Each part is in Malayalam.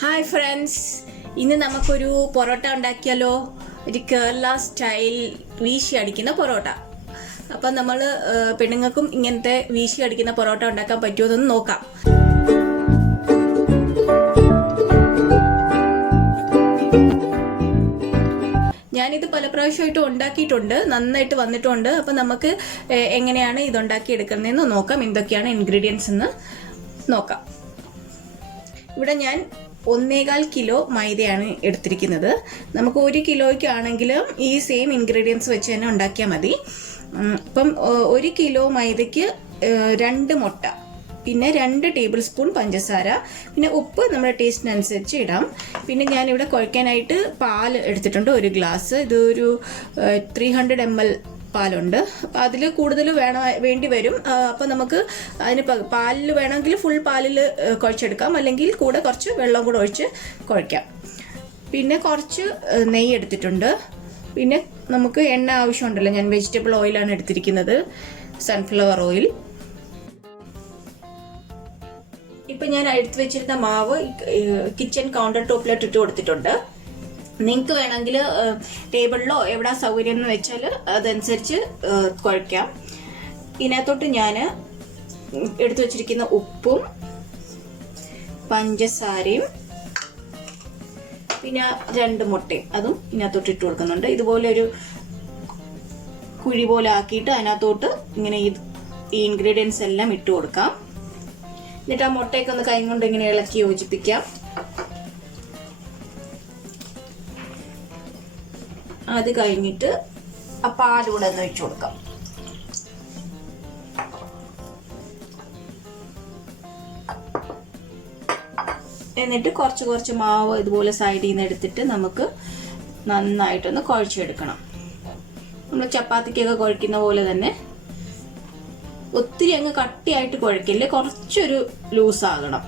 ഹായ് ഫ്രണ്ട്സ്, ഇന്ന് നമുക്കൊരു പൊറോട്ട ഉണ്ടാക്കിയാലോ. ഒരു കേരള സ്റ്റൈൽ വീശി അടിക്കുന്ന പൊറോട്ട. അപ്പം നമ്മൾ പെണ്ണുങ്ങൾക്കും ഇങ്ങനത്തെ വീശി അടിക്കുന്ന പൊറോട്ട ഉണ്ടാക്കാൻ പറ്റുമോ എന്ന് നോക്കാം. ഞാനിത് പല പ്രാവശ്യമായിട്ട് ഉണ്ടാക്കിയിട്ടുണ്ട്, നന്നായിട്ട് വന്നിട്ടുണ്ട്. അപ്പം നമുക്ക് എങ്ങനെയാണ് ഇതുണ്ടാക്കി എടുക്കുന്നതെന്ന് നോക്കാം. എന്തൊക്കെയാണ് ഇൻഗ്രീഡിയൻസ് എന്ന് നോക്കാം. ഇവിടെ ഞാൻ 1.25 കിലോ മൈദയാണ് എടുത്തിരിക്കുന്നത്. നമുക്ക് 1 കിലോയ്ക്കാണെങ്കിലും ഈ സെയിം ഇൻഗ്രീഡിയൻസ് വെച്ച് തന്നെ ഉണ്ടാക്കിയാൽ മതി. അപ്പം 1 കിലോ മൈദയ്ക്ക് 2 മുട്ട, പിന്നെ 2 ടേബിൾ സ്പൂൺ പഞ്ചസാര, പിന്നെ ഉപ്പ് നമ്മുടെ ടേസ്റ്റിനനുസരിച്ച് ഇടാം. പിന്നെ ഞാനിവിടെ കുഴക്കാനായിട്ട് പാൽ എടുത്തിട്ടുണ്ട്, 1 ഗ്ലാസ്. ഇതൊരു 300 ml പാലുണ്ട്. അപ്പം അതിൽ കൂടുതൽ വേണ്ടി വരും. അപ്പം നമുക്ക് അതിന് പാലിൽ വേണമെങ്കിൽ ഫുൾ പാലിൽ കുഴച്ചെടുക്കാം, അല്ലെങ്കിൽ കൂടെ കുറച്ച് വെള്ളം കൂടെ ഒഴിച്ച് കുഴക്കാം. പിന്നെ കുറച്ച് നെയ്യ് എടുത്തിട്ടുണ്ട്. പിന്നെ നമുക്ക് എണ്ണ ആവശ്യമുണ്ടല്ലോ, ഞാൻ വെജിറ്റബിൾ ഓയിലാണ് എടുത്തിരിക്കുന്നത്, സൺഫ്ലവർ ഓയിൽ. ഇപ്പം ഞാൻ എടുത്തു വെച്ചിരുന്ന മാവ് കിച്ചൺ കൗണ്ടർ ടോപ്പിലോട്ട് ഇട്ട് കൊടുത്തിട്ടുണ്ട്. നിങ്ങൾക്ക് വേണമെങ്കിൽ ടേബിളിലോ എവിടെ സൗകര്യം എന്ന് വെച്ചാൽ അതനുസരിച്ച് കുഴയ്ക്കാം. ഇതിനകത്തോട്ട് ഞാൻ എടുത്തു വച്ചിരിക്കുന്ന ഉപ്പും പഞ്ചസാരയും പിന്നെ 2 മുട്ടയും അതും ഇതിനകത്തോട്ട് ഇട്ട് കൊടുക്കുന്നുണ്ട്. ഇതുപോലെ ഒരു കുഴി പോലെ ആക്കിയിട്ട് അതിനകത്തോട്ട് ഇങ്ങനെ ഈ ഇൻഗ്രീഡിയൻസ് എല്ലാം ഇട്ട് കൊടുക്കാം. എന്നിട്ട് ആ മുട്ടയൊക്കെ ഒന്ന് കൈ കൊണ്ട് ഇങ്ങനെ ഇളക്കി യോജിപ്പിക്കാം. അത് കഴിഞ്ഞിട്ട് ആ പാലൂടെ ഒന്ന് ഒഴിച്ചു കൊടുക്കാം. എന്നിട്ട് കുറച്ച് മാവ് ഇതുപോലെ സൈഡിൽ നിന്ന് എടുത്തിട്ട് നമുക്ക് നന്നായിട്ടൊന്ന് കുഴച്ചെടുക്കണം. നമ്മൾ ചപ്പാത്തിക്കൊക്കെ കുഴക്കുന്ന പോലെ തന്നെ. ഒത്തിരി അങ്ങ് കട്ടിയായിട്ട് കുഴക്കില്ല, കുറച്ചൊരു ലൂസാകണം.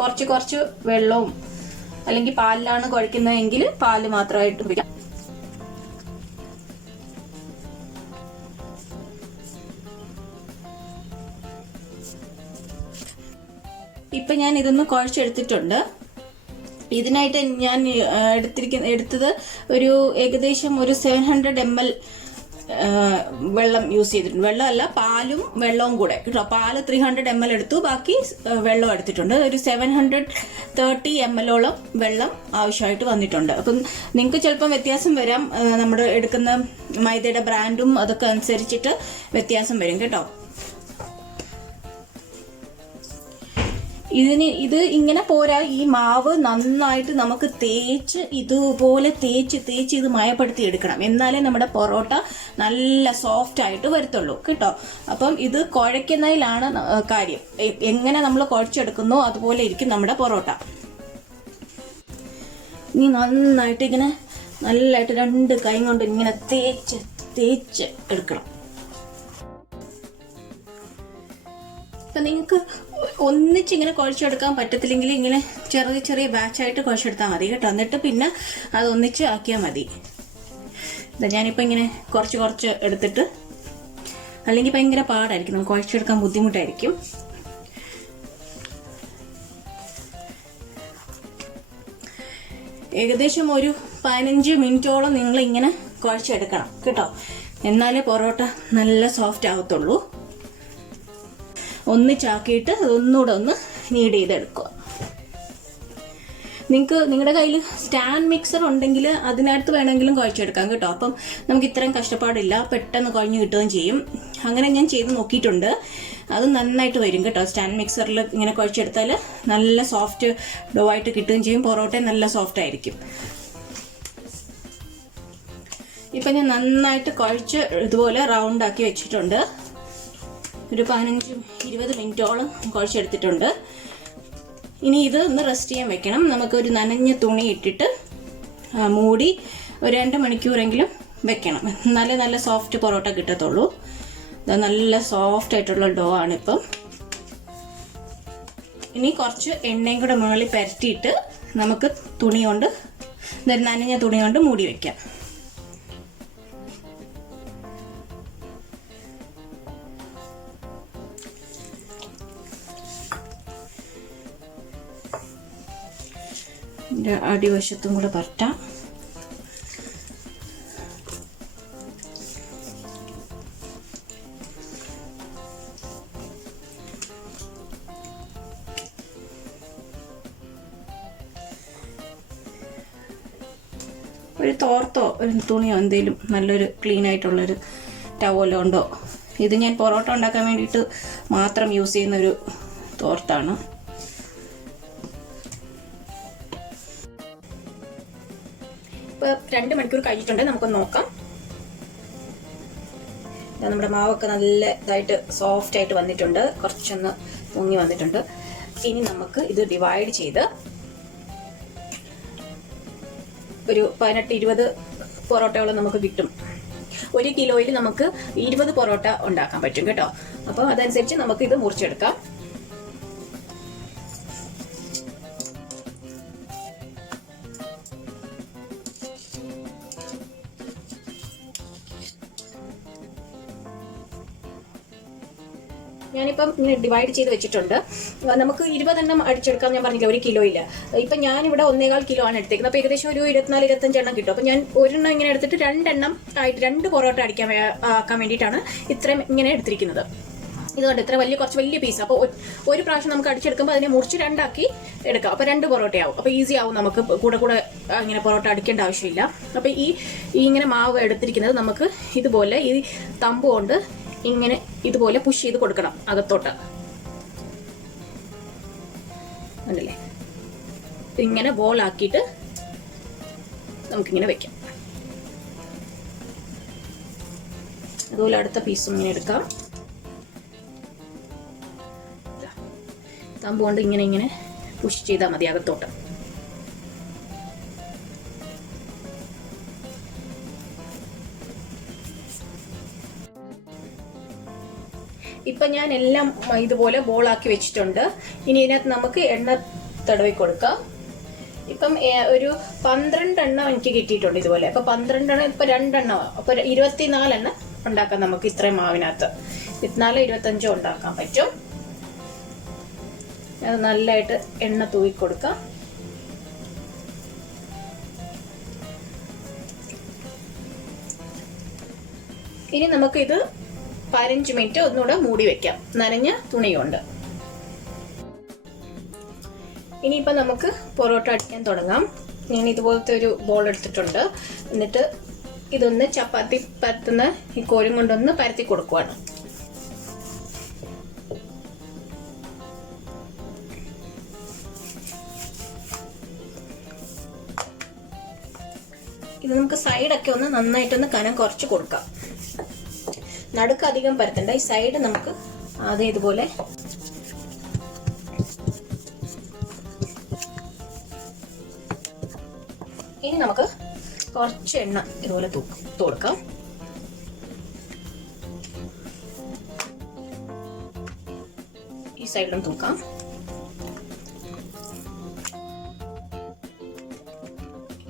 കുറച്ച് വെള്ളവും അല്ലെങ്കിൽ പാലിലാണ് കുഴക്കുന്നതെങ്കിൽ പാല് മാത്രമായിട്ട് ഉപയോഗിക്കാം. ഇപ്പൊ ഞാൻ ഇതൊന്ന് കുഴച്ചെടുത്തിട്ടുണ്ട്. ഇതിനായിട്ട് ഞാൻ എടുത്തത് ഒരു ഏകദേശം ഒരു 700 ml വെള്ളം യൂസ് ചെയ്തിട്ടുണ്ട്. വെള്ളമല്ല, പാലും വെള്ളവും കൂടെ കേട്ടോ. പാല് 300 ml എടുത്തു, ബാക്കി വെള്ളം എടുത്തിട്ടുണ്ട്. ഒരു 730 ml വെള്ളം ആവശ്യമായിട്ട് വന്നിട്ടുണ്ട്. അപ്പം നിങ്ങൾക്ക് ചിലപ്പം വ്യത്യാസം വരാം, നമ്മുടെ എടുക്കുന്ന മൈദയുടെ ബ്രാൻഡും അതൊക്കെ അനുസരിച്ചിട്ട് വ്യത്യാസം വരും കേട്ടോ. ഇത് ഇങ്ങനെ പോരാ, ഈ മാവ് നന്നായിട്ട് നമുക്ക് ഇതുപോലെ തേച്ച് ഇത് മയപ്പെടുത്തി എടുക്കണം. എന്നാലേ നമ്മുടെ പൊറോട്ട നല്ല സോഫ്റ്റ് ആയിട്ട് വരത്തുള്ളൂ കേട്ടോ. അപ്പം ഇത് കുഴയ്ക്കുന്നതിലാണ് കാര്യം. എങ്ങനെ നമ്മൾ കുഴച്ചെടുക്കുന്നോ അതുപോലെ ഇരിക്കും നമ്മുടെ പൊറോട്ട. ഇനി നന്നായിട്ട് നല്ലതായിട്ട് 2 കൈ കൊണ്ട് ഇങ്ങനെ തേച്ച് എടുക്കണം. നിങ്ങൾക്ക് ഒന്നിച്ചിങ്ങനെ കുഴച്ചെടുക്കാൻ പറ്റത്തില്ലെങ്കിൽ ഇങ്ങനെ ചെറിയ ബാച്ചായിട്ട് കുഴച്ചെടുത്താൽ മതി കേട്ടോ. എന്നിട്ട് പിന്നെ അത് ഒന്നിച്ച് ആക്കിയാൽ മതി. ഞാനിപ്പോൾ ഇങ്ങനെ കുറച്ച് എടുത്തിട്ട്, അല്ലെങ്കിൽ ഭയങ്കര പാടായിരിക്കും, നമുക്ക് കുഴച്ചെടുക്കാൻ ബുദ്ധിമുട്ടായിരിക്കും. ഏകദേശം ഒരു 15 മിനിറ്റോളം നിങ്ങൾ ഇങ്ങനെ കുഴച്ചെടുക്കണം കേട്ടോ. എന്നാലേ പൊറോട്ട നല്ല സോഫ്റ്റ് ആവത്തുള്ളൂ. ഒന്നിച്ചാക്കിയിട്ട് അതൊന്നുകൂടെ ഒന്ന് നീഡ് ചെയ്തെടുക്കുക. നിങ്ങളുടെ കയ്യിൽ സ്റ്റാൻഡ് മിക്സർ ഉണ്ടെങ്കിൽ അതിനകത്ത് വേണമെങ്കിലും കുഴച്ചെടുക്കാം കേട്ടോ. അപ്പം നമുക്ക് ഇത്രയും കഷ്ടപ്പാടില്ല, പെട്ടെന്ന് കുഴഞ്ഞു കിട്ടുകയും ചെയ്യും. അങ്ങനെ ഞാൻ ചെയ്ത് നോക്കിയിട്ടുണ്ട്, അത് നന്നായിട്ട് വരും കേട്ടോ. സ്റ്റാൻഡ് മിക്സറിൽ ഇങ്ങനെ കുഴച്ചെടുത്താൽ നല്ല സോഫ്റ്റ് ഡോ ആയിട്ട് കിട്ടുകയും ചെയ്യും. പൊറോട്ട നല്ല സോഫ്റ്റ് ആയിരിക്കും. ഇപ്പം ഞാൻ നന്നായിട്ട് കുഴച്ച് ഇതുപോലെ റൗണ്ട് ആക്കി വെച്ചിട്ടുണ്ട്. ഒരു 15-20 മിനിറ്റോളം കുഴച്ചെടുത്തിട്ടുണ്ട്. ഇനി ഇത് ഒന്ന് റെസ്റ്റ് ചെയ്യാൻ വെക്കണം. നമുക്കൊരു നനഞ്ഞ തുണി ഇട്ടിട്ട് മൂടി ഒരു 2 മണിക്കൂറെങ്കിലും വെക്കണം. എന്നാലേ നല്ല സോഫ്റ്റ് പൊറോട്ട കിട്ടത്തുള്ളൂ. ഇത് നല്ല സോഫ്റ്റ് ആയിട്ടുള്ള ഡോ ആണിപ്പം. ഇനി കുറച്ച് എണ്ണയും കൂടെ മുകളിൽ പരത്തിയിട്ട് നമുക്ക് നനഞ്ഞ തുണി കൊണ്ട് മൂടി വെക്കാം. ഇതിൻ്റെ അടിവശത്തും കൂടെ പരട്ടാം. ഒരു തോർത്തോ ഒരു തുണിയോ എന്തെങ്കിലും നല്ലൊരു ക്ലീൻ ആയിട്ടുള്ളൊരു ടവലോ ഉണ്ടോ? ഇത് ഞാൻ പൊറോട്ട ഉണ്ടാക്കാൻ വേണ്ടിയിട്ട് മാത്രം യൂസ് ചെയ്യുന്നൊരു തോർത്താണ്. ഇപ്പോൾ 2 മണിക്കൂർ കഴിഞ്ഞിട്ടുണ്ട്. നമുക്കൊന്ന് നോക്കാം. നമ്മുടെ മാവൊക്കെ നല്ല ഇതായിട്ട് സോഫ്റ്റ് ആയിട്ട് വന്നിട്ടുണ്ട്, കുറച്ചൊന്ന് പൊങ്ങി വന്നിട്ടുണ്ട്. ഇനി നമുക്ക് ഇത് ഡിവൈഡ് ചെയ്ത് ഒരു 18-20 പൊറോട്ടകളും നമുക്ക് കിട്ടും. 1 കിലോയിൽ നമുക്ക് 20 പൊറോട്ട ഉണ്ടാക്കാൻ പറ്റും കേട്ടോ. അപ്പോൾ അതനുസരിച്ച് നമുക്ക് ഇത് മുറിച്ചെടുക്കാം. ഞാനിപ്പം ഇങ്ങനെ ഡിവൈഡ് ചെയ്ത് വെച്ചിട്ടുണ്ട്. നമുക്ക് 20 എണ്ണം അടിച്ചെടുക്കാം. ഞാൻ പറഞ്ഞില്ല 1 കിലോയില്ല. ഇപ്പം ഞാനിവിടെ 1.25 കിലോ ആണ് എടുത്തേക്കുന്നത്. അപ്പോൾ ഏകദേശം ഒരു 24-25 എണ്ണം കിട്ടും. അപ്പോൾ ഞാൻ ഒരെണ്ണം ഇങ്ങനെ എടുത്തിട്ട് 2 എണ്ണം ആയിട്ട് 2 പൊറോട്ട ആക്കാൻ വേണ്ടിയിട്ടാണ് ഇത്രയും ഇങ്ങനെ എടുത്തിരിക്കുന്നത്. ഇതുകൊണ്ട് ഇത്ര കുറച്ച് വലിയ പീസ്. അപ്പോൾ ഒരു പ്രാവശ്യം നമുക്ക് അടിച്ചെടുക്കുമ്പോൾ അതിനെ മുറിച്ച് 2 ആക്കി എടുക്കാം. അപ്പോൾ 2 പൊറോട്ടയാവും. അപ്പോൾ ഈസി ആവും, നമുക്ക് കൂടെ ഇങ്ങനെ പൊറോട്ട അടിക്കേണ്ട ആവശ്യമില്ല. അപ്പോൾ ഈ ഇങ്ങനെ മാവ് എടുത്തിരിക്കുന്നത് നമുക്ക് ഇതുപോലെ ഈ തമ്പ് കൊണ്ട് ഇങ്ങനെ ഇതുപോലെ പുഷ് ചെയ്ത് കൊടുക്കണം അകത്തോട്ട്. ഉണ്ടല്ലേ, ഇങ്ങനെ ബോൾ ആക്കിയിട്ട് നമുക്കിങ്ങനെ വെക്കാം. അതുപോലെ അടുത്ത പീസും ഇങ്ങനെ എടുക്കാം. തമ്പ് കൊണ്ട് ഇങ്ങനെ പുഷ് ചെയ്താൽ മതി അകത്തോട്ട്. ഇപ്പൊ ഞാൻ എല്ലാം ഇതുപോലെ ബോളാക്കി വെച്ചിട്ടുണ്ട്. ഇനി ഇതിനകത്ത് നമുക്ക് എണ്ണ തടവി കൊടുക്കാം. ഇപ്പം ഒരു 12 എണ്ണം എനിക്ക് കിട്ടിയിട്ടുണ്ട് ഇതുപോലെ. അപ്പൊ 12 എണ്ണം ഇപ്പൊ 2 എണ്ണം, അപ്പൊ 24 എണ്ണം ഉണ്ടാക്കാം നമുക്ക് ഇത്രയും മാവിനകത്ത്. 24-25 ഉണ്ടാക്കാൻ പറ്റും. അത് നല്ലതായിട്ട് എണ്ണ തൂവി കൊടുക്കാം. ഇനി നമുക്കിത് 15 മിനിറ്റ് ഒന്നുകൂടെ മൂടി വെക്കാം നനഞ്ഞ തുണി കൊണ്ട്. ഇനിയിപ്പോൾ നമുക്ക് പൊറോട്ട അടിക്കാൻ തുടങ്ങാം. ഞാൻ ഇതുപോലത്തെ ഒരു ബോൾ എടുത്തിട്ടുണ്ട്. എന്നിട്ട് ഇതൊന്ന് ചപ്പാത്തി പരത്തുന്ന ഈ കോലും കൊണ്ടൊന്ന് പരത്തി കൊടുക്കുവാണ്. ഇത് നമുക്ക് സൈഡൊക്കെ ഒന്ന് നന്നായിട്ടൊന്ന് കനം കുറച്ച് കൊടുക്കാം. നടുക്ക് അധികം പരത്തണ്ട. ഈ സൈഡ് നമുക്ക് ആദ്യം ഇതുപോലെ ഇനി നമുക്ക് കുറച്ച് എണ്ണ ഇതുപോലെ കൊടുക്കാം. ഈ സൈഡിലും തൂക്കാം.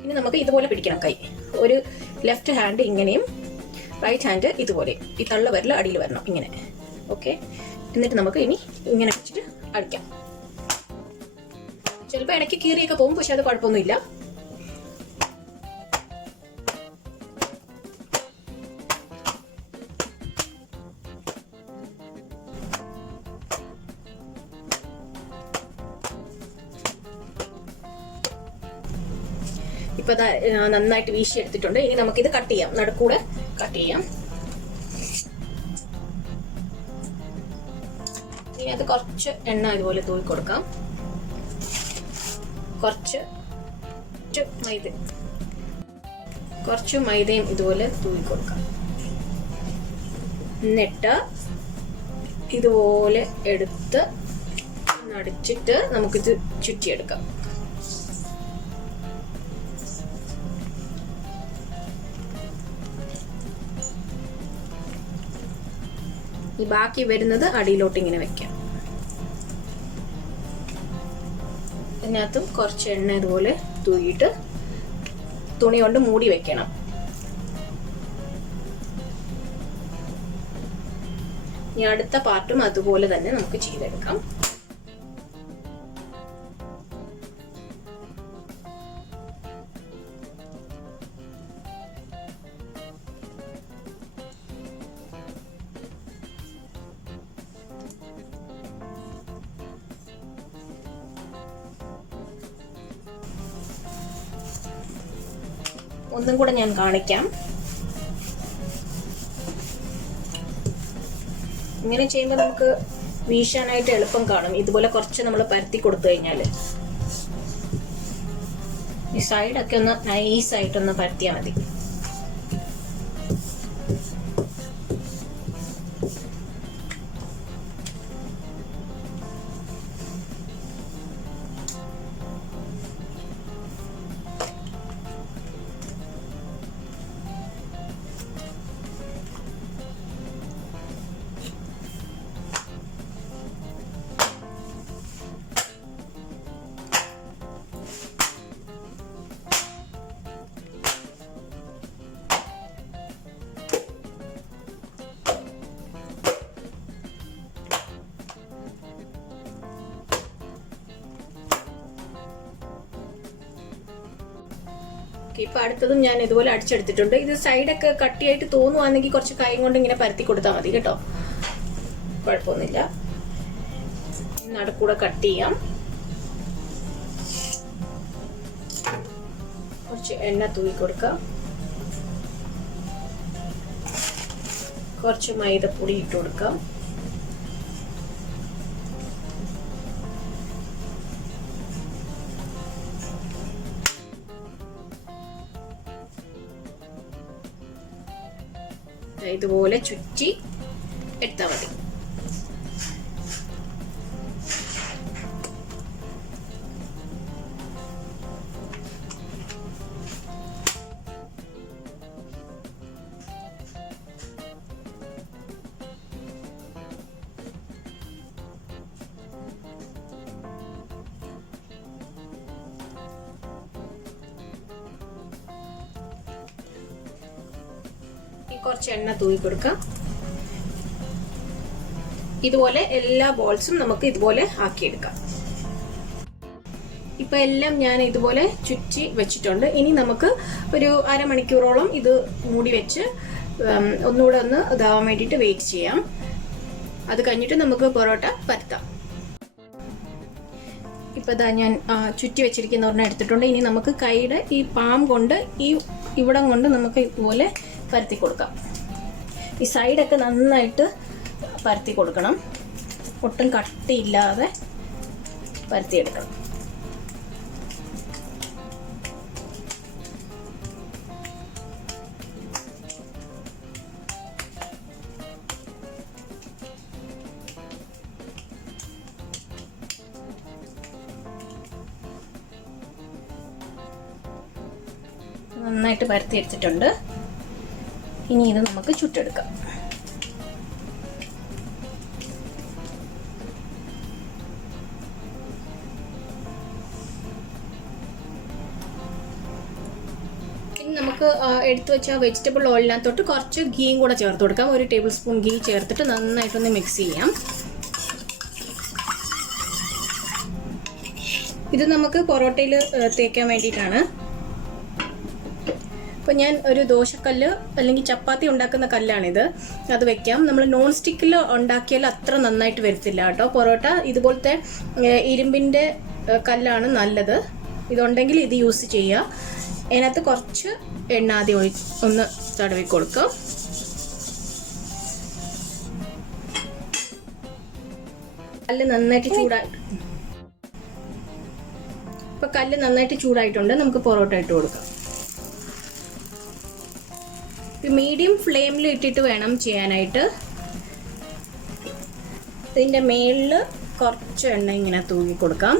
ഇനി നമുക്ക് ഇതുപോലെ പിടിക്കണം കൈ. ഒരു ലെഫ്റ്റ് ഹാൻഡ് ഇങ്ങനെയും റൈറ്റ് ഹാൻഡ് ഇതുപോലെ. ഈ തള്ള വരൽ അടിയിൽ വരണം ഇങ്ങനെ. ഓക്കെ, എന്നിട്ട് നമുക്ക് ഇനി ഇങ്ങനെ വെച്ചിട്ട് അടിക്കാം. ചിലപ്പോൾ ഇടയ്ക്ക് കീറിയൊക്കെ പോകും, പക്ഷെ അത് കുഴപ്പമൊന്നുമില്ല. ഇപ്പൊ നന്നായിട്ട് വീശി എടുത്തിട്ടുണ്ട്. ഇനി നമുക്കിത് കട്ട് ചെയ്യാം. നടുക്കൂടെ കട്ട് ചെയ്യാം. ഇനി അത് കുറച്ച് എണ്ണ ഇതുപോലെ തൂവി കൊടുക്കാം. കുറച്ച് മൈദയും ഇതുപോലെ തൂവി കൊടുക്കാം. എന്നിട്ട് ഇതുപോലെ എടുത്ത് അടിച്ചിട്ട് നമുക്കിത് ചുറ്റിയെടുക്കാം. ഈ ബാക്കി വരുന്നത് അടിയിലോട്ട് ഇങ്ങനെ വെക്കാം. ഇതിനകത്തും കുറച്ച് എണ്ണ ഇതുപോലെ തൂക്കിയിട്ട് തുണി കൊണ്ട് മൂടി വെക്കണം. ഇനി അടുത്ത പാർട്ടും അതുപോലെ തന്നെ നമുക്ക് ചെയ്തെടുക്കാം. ഒന്നും കൂടെ ഞാൻ കാണിക്കാം. ഇങ്ങനെ ചെയ്യുമ്പോൾ നമുക്ക് വീശാനായിട്ട് എളുപ്പം കാണും. ഇതുപോലെ കുറച്ച് നമ്മൾ പരത്തി കൊടുത്തു കഴിഞ്ഞാൽ ഈ സൈഡൊക്കെ ഒന്ന് നൈസായിട്ടൊന്ന് പരത്തിയാൽ മതി. ഇപ്പൊ അടുത്തതും ഞാൻ ഇതുപോലെ അടിച്ചെടുത്തിട്ടുണ്ട്. ഇത് സൈഡൊക്കെ കട്ടിയായിട്ട് തോന്നുവാണെങ്കിൽ കുറച്ച് കൈ കൊണ്ട് ഇങ്ങനെ പരത്തി കൊടുത്താൽ മതി കേട്ടോ, കുഴപ്പമൊന്നുമില്ല. നടുക്കൂടെ കട്ട് ചെയ്യാം. കുറച്ച് എണ്ണ തൂക്കി കൊടുക്കാം. കുറച്ച് മൈദപ്പൊടി ഇട്ട് കൊടുക്കാം. ഇതുപോലെ ചുറ്റി എടുത്താൽ മതി. കുറച്ച് എണ്ണ തൂക്കി കൊടുക്കാം. ഇതുപോലെ എല്ലാ ബോൾസും നമുക്ക് ഇതുപോലെ ആക്കിയെടുക്കാം. ഇപ്പൊ എല്ലാം ഞാൻ ഇതുപോലെ ചുറ്റി വെച്ചിട്ടുണ്ട്. ഇനി നമുക്ക് ഒരു അരമണിക്കൂറോളം ഇത് മൂടി വെച്ച് ഒന്നുകൂടെ ഒന്ന് ഇതാവാൻ വേണ്ടിയിട്ട് വെയിറ്റ് ചെയ്യാം. അത് കഴിഞ്ഞിട്ട് നമുക്ക് പൊറോട്ട പരത്താം. ഇപ്പൊ ഇതാ ഞാൻ ചുറ്റി വെച്ചിരിക്കുന്ന ഒരെണ്ണം എടുത്തിട്ടുണ്ട്. ഇനി നമുക്ക് കൈയുടെ ഈ പാം കൊണ്ട് ഈ ഇവിടം കൊണ്ട് നമുക്ക് ഇതുപോലെ പരത്തി കൊടുക്കാം. ഈ സൈഡൊക്കെ നന്നായിട്ട് പരത്തി കൊടുക്കണം. ഒട്ടും കട്ടിയില്ലാതെ പരത്തിയെടുക്കണം. നന്നായിട്ട് പരത്തി എടുത്തിട്ടുണ്ട്. ഇനി ഇത് നമുക്ക് ചുട്ടെടുക്കാം. ഇനി നമുക്ക് എടുത്തു വെച്ച വെജിറ്റബിൾ ഓയിലിനകത്തോട്ട് കുറച്ച് ഗീയും കൂടെ ചേർത്ത് കൊടുക്കാം. 1 ടേബിൾ സ്പൂൺ ഗീ ചേർത്തിട്ട് നന്നായിട്ടൊന്ന് മിക്സ് ചെയ്യാം. ഇത് നമുക്ക് പൊറോട്ടയിൽ തേക്കാൻ വേണ്ടിയിട്ടാണ്. അപ്പോൾ ഞാൻ ഒരു ദോശക്കല്ല് അല്ലെങ്കിൽ ചപ്പാത്തി ഉണ്ടാക്കുന്ന കല്ലാണിത്, അത് വെക്കാം. നമ്മൾ നോൺ സ്റ്റിക്കിൽ ഉണ്ടാക്കിയാൽ അത്ര നന്നായിട്ട് വരത്തില്ല കേട്ടോ പൊറോട്ട. ഇതുപോലത്തെ ഇരുമ്പിൻ്റെ കല്ലാണ് നല്ലത്. ഇതുണ്ടെങ്കിൽ ഇത് യൂസ് ചെയ്യുക. അതിനകത്ത് കുറച്ച് എണ്ണ ആദ്യം ഒന്ന് തടവി കൊടുക്കാം. കല്ല് നന്നായിട്ട് ഇപ്പം കല്ല് നന്നായിട്ട് ചൂടായിട്ടുണ്ട്. നമുക്ക് പൊറോട്ട ഇട്ട് കൊടുക്കാം. മീഡിയം ഫ്ലെയിമിൽ ഇട്ടിട്ട് വേണം ചെയ്യാനായിട്ട്. ഇതിൻ്റെ മേളിൽ കുറച്ച് എണ്ണ ഇങ്ങനെ തൂക്കി കൊടുക്കാം.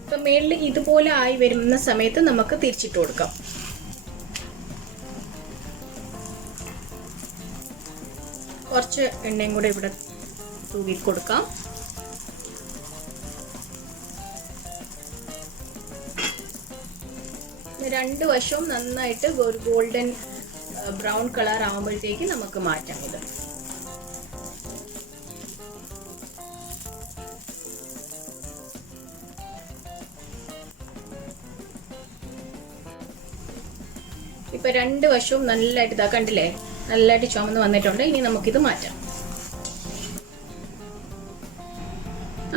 ഇപ്പം മേളിൽ ഇതുപോലെ ആയി വരുന്ന സമയത്ത് നമുക്ക് തിരിച്ചിട്ട് കൊടുക്കാം. കുറച്ച് എണ്ണയും കൂടെ ഇവിടെ തൂക്കി കൊടുക്കാം. രണ്ട് വശവും നന്നായിട്ട് ഒരു ഗോൾഡൻ ബ്രൗൺ കളർ ആകുമ്പോഴത്തേക്ക് നമുക്ക് മാറ്റാം. ഇത് ഇപ്പൊ രണ്ട് വശവും നല്ലതായിട്ട് ഇതാ കണ്ടില്ലേ, നല്ലതായിട്ട് ചുമന്ന് വന്നിട്ടുണ്ട്. ഇനി നമുക്കിത് മാറ്റാം.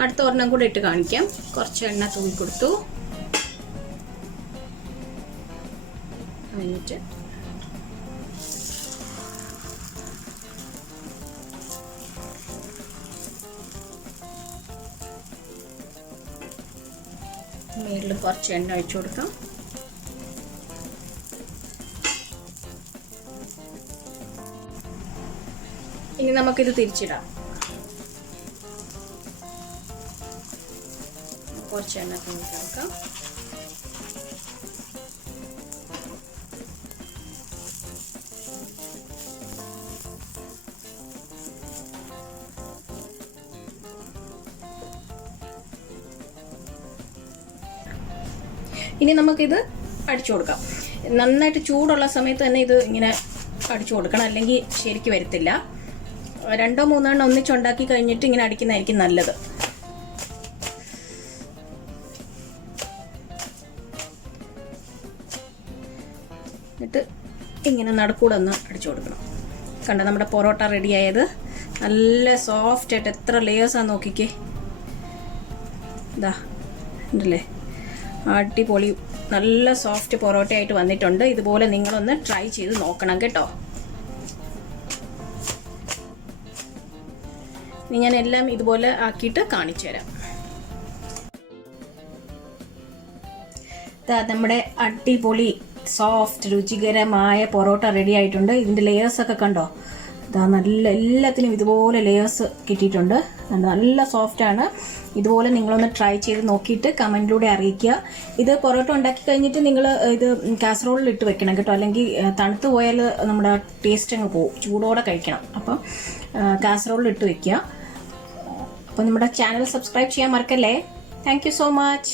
അടുത്ത ഒരെണ്ണം കൂടെ ഇട്ട് കാണിക്കാം. കുറച്ച് എണ്ണ തൂവി കൊടുത്തു. എന്നിട്ട് മേളിൽ കുറച്ച് എണ്ണ ഒഴിച്ചു കൊടുക്കാം. ഇനി നമുക്കിത് തിരിച്ചിടാം. കുറച്ച് എണ്ണ കൊടുക്കാം. ഇനി നമുക്കിത് അടിച്ചു കൊടുക്കാം. നന്നായിട്ട് ചൂടുള്ള സമയത്ത് തന്നെ ഇത് ഇങ്ങനെ അടിച്ചു കൊടുക്കണം, അല്ലെങ്കിൽ ശരിക്ക് വരത്തില്ല. 2-3 എണ്ണം ഒന്നിച്ചുണ്ടാക്കി കഴിഞ്ഞിട്ട് ഇങ്ങനെ അടിക്കുന്നതായിരിക്കും നല്ലത്. എന്നിട്ട് ഇങ്ങനെ നടുക്കൂടെ ഒന്ന് അടിച്ചു കൊടുക്കണം. കണ്ടോ, നമ്മുടെ പൊറോട്ട റെഡിയായത്. നല്ല സോഫ്റ്റ് ആയിട്ട് എത്ര ലെയേഴ്സാണ് നോക്കിക്കേ. ഇതാ ഉണ്ടല്ലേ, അടിപൊളി നല്ല സോഫ്റ്റ് പൊറോട്ട ആയിട്ട് വന്നിട്ടുണ്ട്. ഇതുപോലെ നിങ്ങളൊന്ന് ട്രൈ ചെയ്ത് നോക്കണം കേട്ടോ. ഇനി ഞാൻ എല്ലാം ഇതുപോലെ ആക്കിയിട്ട് കാണിച്ചു തരാം. നമ്മുടെ അടിപൊളി സോഫ്റ്റ് രുചികരമായ പൊറോട്ട റെഡി ആയിട്ടുണ്ട്. ഇതിൻ്റെ ലെയേഴ്സൊക്കെ കണ്ടോ, ഇതാ നല്ല എല്ലാത്തിനും ഇതുപോലെ ലെയേഴ്സ് കിട്ടിയിട്ടുണ്ട്. നല്ല സോഫ്റ്റാണ്. ഇതുപോലെ നിങ്ങളൊന്ന് ട്രൈ ചെയ്ത് നോക്കിയിട്ട് കമൻറ്റിലൂടെ അറിയിക്കുക. ഇത് പൊറോട്ട ഉണ്ടാക്കി കഴിഞ്ഞിട്ട് നിങ്ങൾ ഇത് കാസറോളിൽ ഇട്ട് വെക്കണം കേട്ടോ, അല്ലെങ്കിൽ തണുത്ത് പോയാൽ നമ്മുടെ ടേസ്റ്റ് അങ്ങ് പോകും. ചൂടോടെ കഴിക്കണം. അപ്പം കാസറോളിൽ ഇട്ട് വെക്കുക. അപ്പോൾ നമ്മുടെ ചാനൽ സബ്സ്ക്രൈബ് ചെയ്യാൻ മറക്കല്ലേ. Thank you so much.